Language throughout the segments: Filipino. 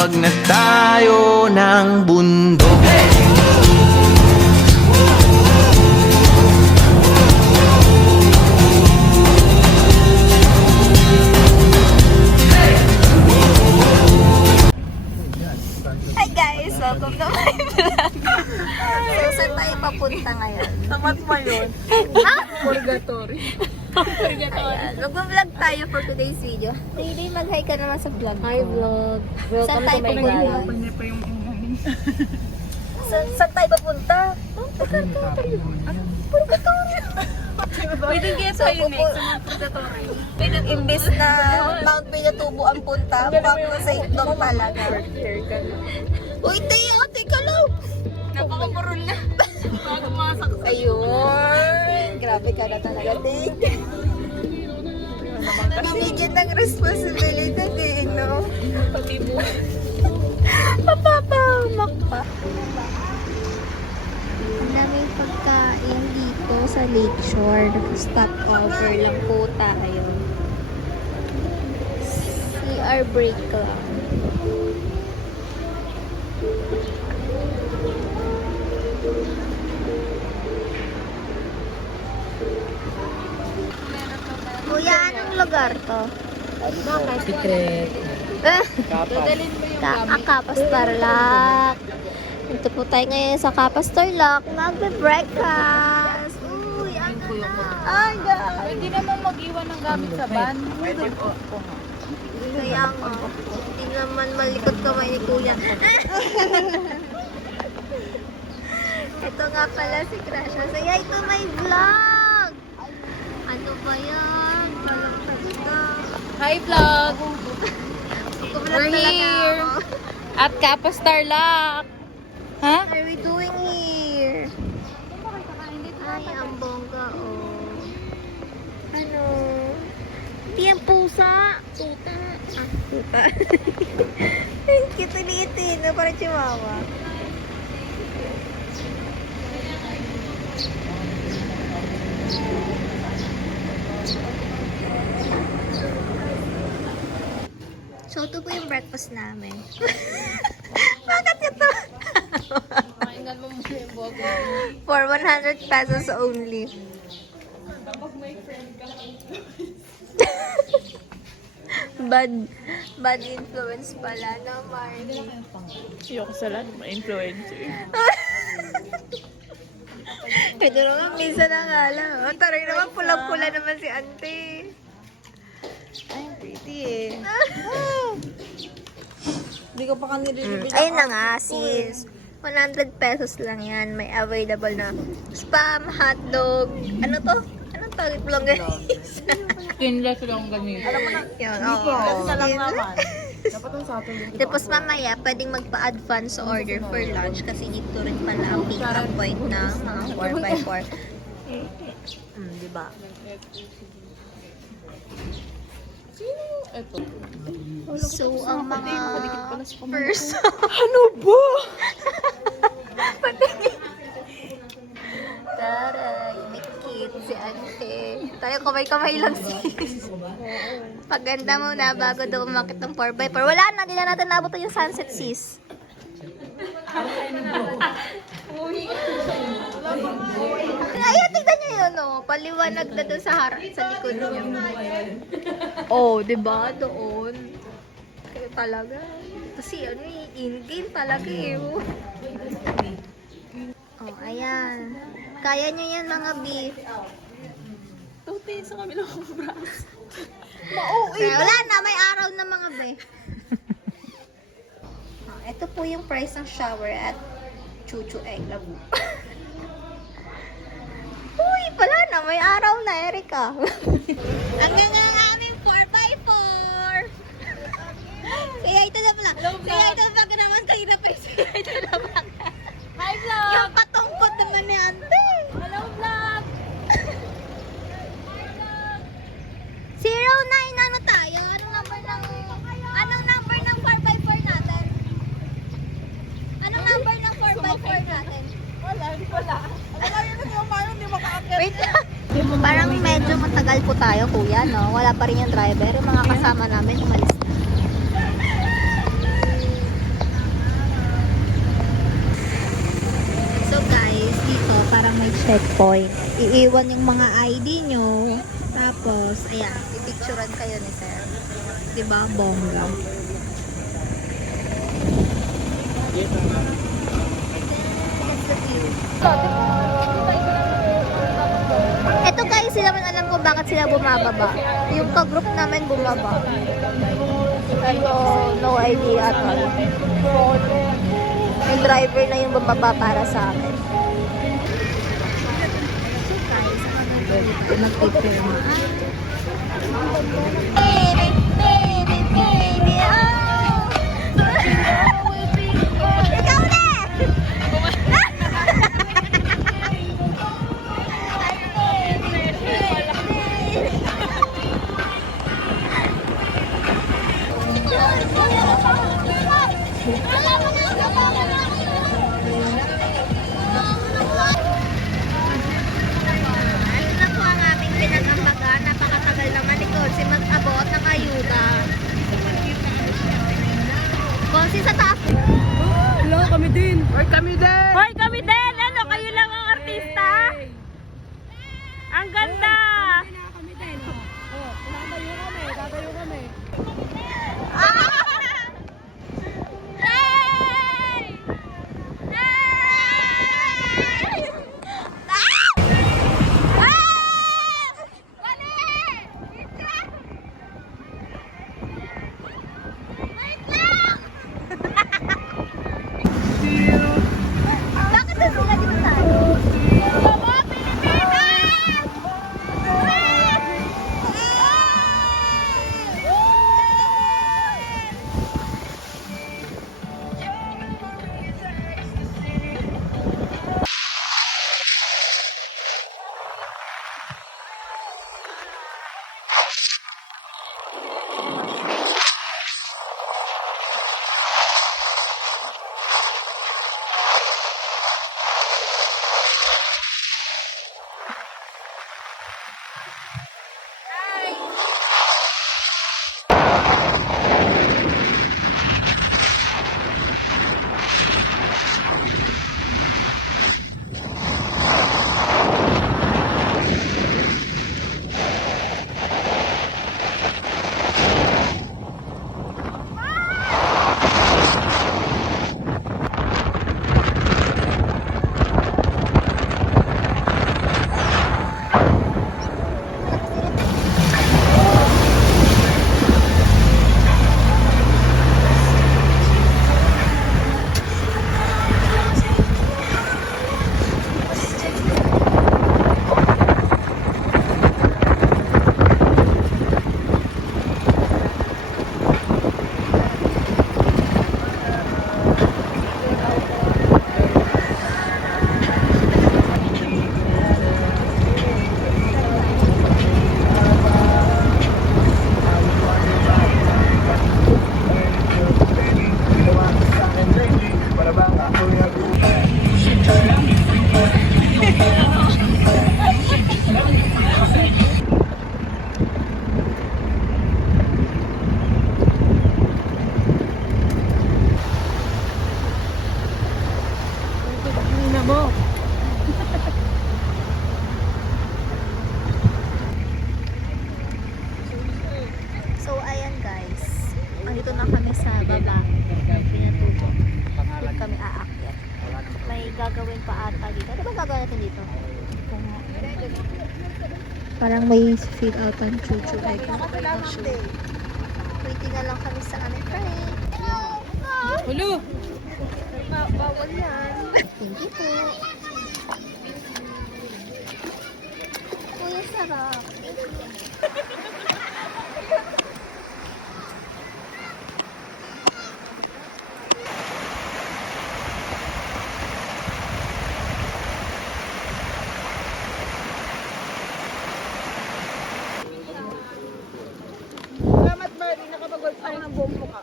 Tumawag na tayo ng bundok. Hi guys! Welcome to my vlog. So, saan tayo papunta ngayon? Tamat pa yun. Purgatory. Ayan, mag-vlog tayo for today's video. Really, mag-hi ka naman sa vlog ko. Hi vlog. Saan tayo papunta? Panya pa yung ingay. Saan tayo papunta? Purgatory. Pwede kaya So, tayo next sa mga purgatory. Imbes na Mount Pinatubo ang punta, mukhang sa Itdom talaga. Uy, Teo! Teka lang! Napakaburol na. Bago masak sa Ayun! Grabe ka na talaga, Ting. Binigyan ng responsibilidad eh, no? pati mo. Papapamak pa. Ang daming pagkain dito sa Lakeshore. Stop over lang po tayo. CR break lang. Kuya, anong lugar to? Secret. Dadalhin mo yung gamit. Kapas Tarlac. Ito po tayo ngayon sa Kapas Tarlac. Magbe-breakfast. Uy, ano na? Ay, guys. Pwede naman mag-iwan ng gamit sa van. Pwede po. Kaya nga. Hindi naman malikot kamay ni Kuya. Ito nga pala si Crasha. Saya ito may vlog. Ano ba yan? Walang talaga. Hi vlog. Kumulak We're talaga here. ako. At Kapas Tarlac. Ha? What are we doing here? Ay, ang bongga, oh. Ano? Hindi yan pusa. Tuta. Ah, tuta. Ang cute ulit eh, no? Parang chihuahua. So, ito po yung breakfast namin. Bakit ito? Pakinggan mo muna yung vlog. For 100 pesos only. Bad influence pala na, Marnie. Ayoko sa lahat, ma-influencer. Ito naman, minsan na nga lang. Oh, taray naman, pulang-pula naman si ante. Ay, pretty eh. Hindi ko pa kanililibig. Ayun na nga, sis. 100 pesos lang yan. May available na spam, hotdog. Ano to? Anong tawag? Longganisa. Skinless lang ganito. Alam mo na, Yun, hindi ko. oo. Isa lang naman. Dapat ang Saturday. Tapos mamaya, pwedeng magpa-advance order for lunch kasi dito rin pala ang pick-up point ng mga 4x4. Diba? Sino? Ito. So, ang mga first... Ano ba? Taray, may kit si ante. Tayo kamay-kamay lang sis. Paganda mo na bago daw umakit ng 4x4. Wala na, di na natin nabutan yung sunset sis. Ayan, tignan nyo yun, oh. Paliwanag na doon sa harap, sa likod nyo. Oh, di ba? Doon. Kayo talaga. Kasi ano in-game talaga eh. Oh, ayan. Kaya nyo yan mga beef. Tuti sa kabilang brass. Kaya wala na, may araw na mga be. Oh, ito po yung price ng shower at Chuchu Egg Labu. Uy, pala na, may araw na, Erika. Ang ganda ng aming 4x4. Kaya ito na pala. Kaya ito na pala naman kanina pa yung kaya ito na pala. Hi vlog! Yung patungkot naman ni ante. Hello vlog! 09 ano tayo? Anong number ng 4x4 natin? Anong number ng 4x4 natin? Wala. Wala yun yung mayo, hindi makaakit. Wait lang. Parang medyo matagal po tayo, kuya, no? Wala pa rin yung driver. Yung mga kasama namin, umalis na. checkpoint. Iiwan yung mga ID nyo. Tapos, ayan, pipicturean kayo ni sir. Diba, bongga? Ito guys, sila man alam ko bakit sila bumababa. Yung ka-group namin bumaba. Ano, no idea at all. Yung driver na yung bumaba para sa amin. So guys, nagpipirma. Baby, baby, baby, oh! Ikaw na! Ayun na po ang aming pinag-ambagan. Napakatagal naman ito. Si mag-abot ng ayuda. Konsi sa taas. Hello, kami din. Hoy, kami din. Hoy, kami din! Ano? Kayo lang ang artista? Ang ganda! Kami din. Oh, tatayo kami, tatayo kami. Bakit na sila dito tayo? So, ayan guys. Andito na kami sa baba. Pinatubo. Doon kami aakyat. May gagawin pa ata dito. Ano ba gagawin natin dito? Parang may feed out ang chuchu. Ay, waiting na lang kami sa aming train. Hello. Bawal yan. Thank you po. Kuya, sarap. Salamat, Marley. Nakapag-golf ako ng buong mukha.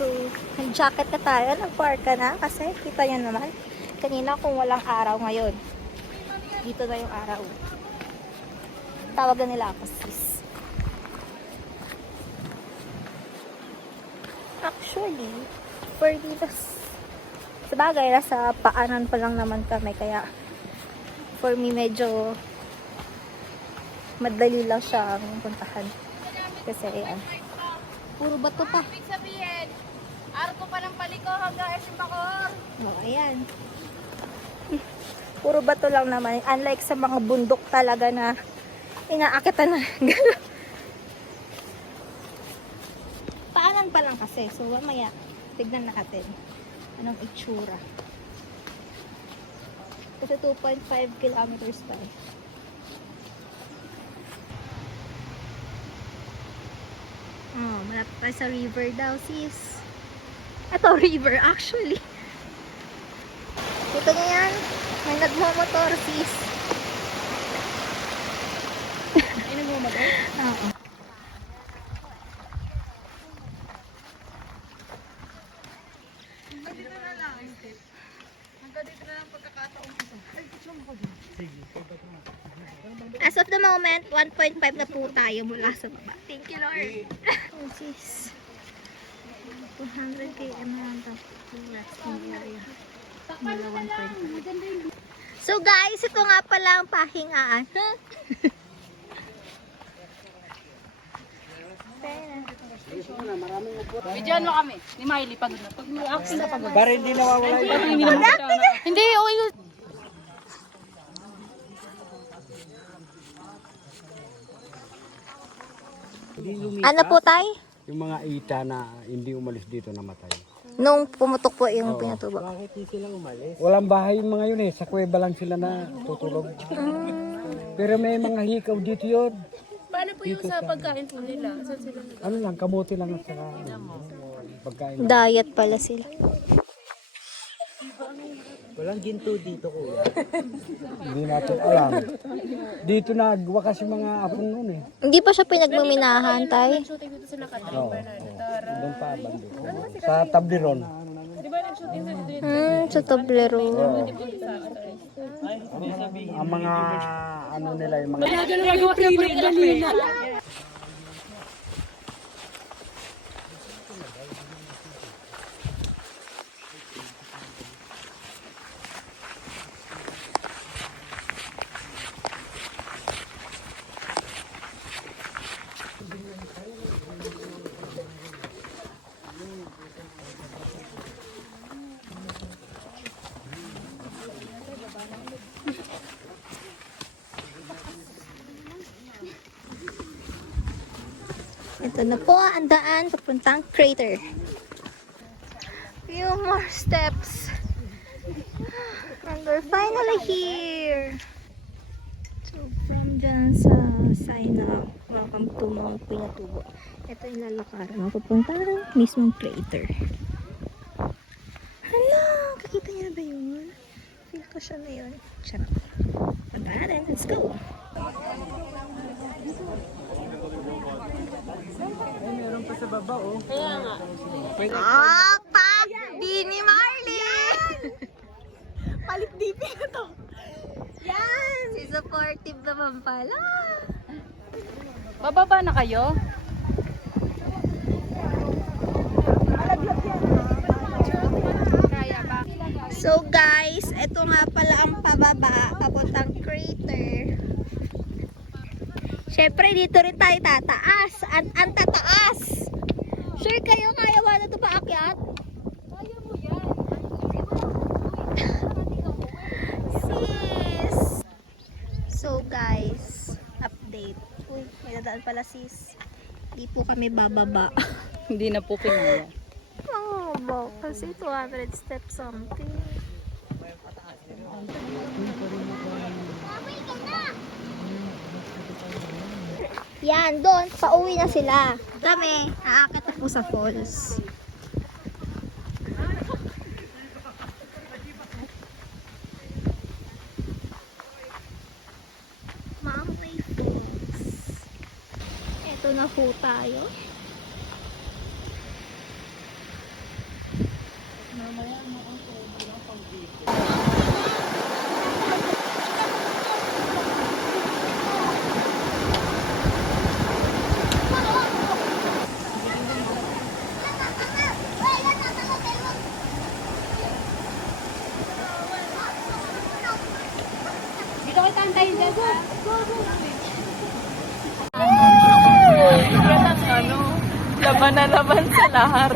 So, nag-jacket na tayo. Nag-park ka na. Kasi, kita nyo naman. Kanina kung walang araw ngayon. Dito na yung araw. Tawagan nila ako, sis. Actually, for dito Sabagay, nasa paanan pa lang naman kami, kaya for me medyo madali lang siyang puntahan. Kasi ayan, puro bato pa. Ibig sabihin, arko pa ng paliko hanggang SM Bacor. Oh, ayan. Puro bato lang naman. Unlike sa mga bundok talaga na inaakitan na. Paanan pa lang kasi. So, mamaya, tignan natin anong itsura. Kasi 2.5 kilometers pa eh. Oh, malapit pa sa river daw, sis. Ito, river actually. Ito na yan. May nagmamotor, sis. Ay, nagmamagal? Oo. Dito na lang. Hanggang dito na lang pagkakataon ko. Ay, gusto mo ko dun. As of the moment, 1.5 na po tayo mula sa baba. Thank you, Lord. Oh, sis. 200 km around the resting area. Mula 1.5. So guys, ito nga pala ang pahingaan. Bidyan mo kami. Ni Miley, pagod na. Pag acting na pagod. Para hindi nawawala yung Hindi, okay yun. Ano po, tay? yung mga ita na hindi umalis dito namatay. Nung pumutok po yung pinatubo. Bakit hindi sila umalis? Walang bahay yung mga yun eh. Sa kuweba lang sila na tutulog. Pero may mga hikaw dito yun. Paano po yung sa pagkain po nila? Saan sila? Ano lang, kamote lang at saka pagkain. Diet pala sila. Walang ginto dito kuya. Hindi natin alam. Dito nagwakas yung mga apong noon eh. Hindi pa siya pinagmaminahan, tay? Shooting dito sa Nakatay. Oo. Doon pa bando. Sa Tabliron. Di ba nag-shooting sa dito? Sa Toblero. Ang mga ano nila yung mga Ito na po ang daan papuntang crater. Few more steps. And we're finally here. So from dyan sa sign na welcome to mga Pinatubo. Ito yung lalakaran. Mapupunta mismong crater. Hala! Kakita niyo na ba yun? Feel ko siya na yun. Charot. Punta natin. Let's go! meron pa sa baba oh. Pak! Bini Marlin! Palit DP na to. Yan! Si supportive naman pala. Bababa na kayo? So guys, ito nga pala ang pababa papuntang crater. Syempre dito rin tayo tataas. Ang tataas. Sure kayo kaya ba na ito paakyat? Kaya mo yan. Sis. So guys, update. Uy, may dadaan pala sis. Hindi po kami bababa. Hindi na po kinaya. Oh, ba? Kasi 200 steps something. Yan, doon. Pauwi na sila. Kami, aakit na po sa falls. Mamay Falls. Ito na po tayo. Doon tantayin dyan sa... Laban na laban sa lahar.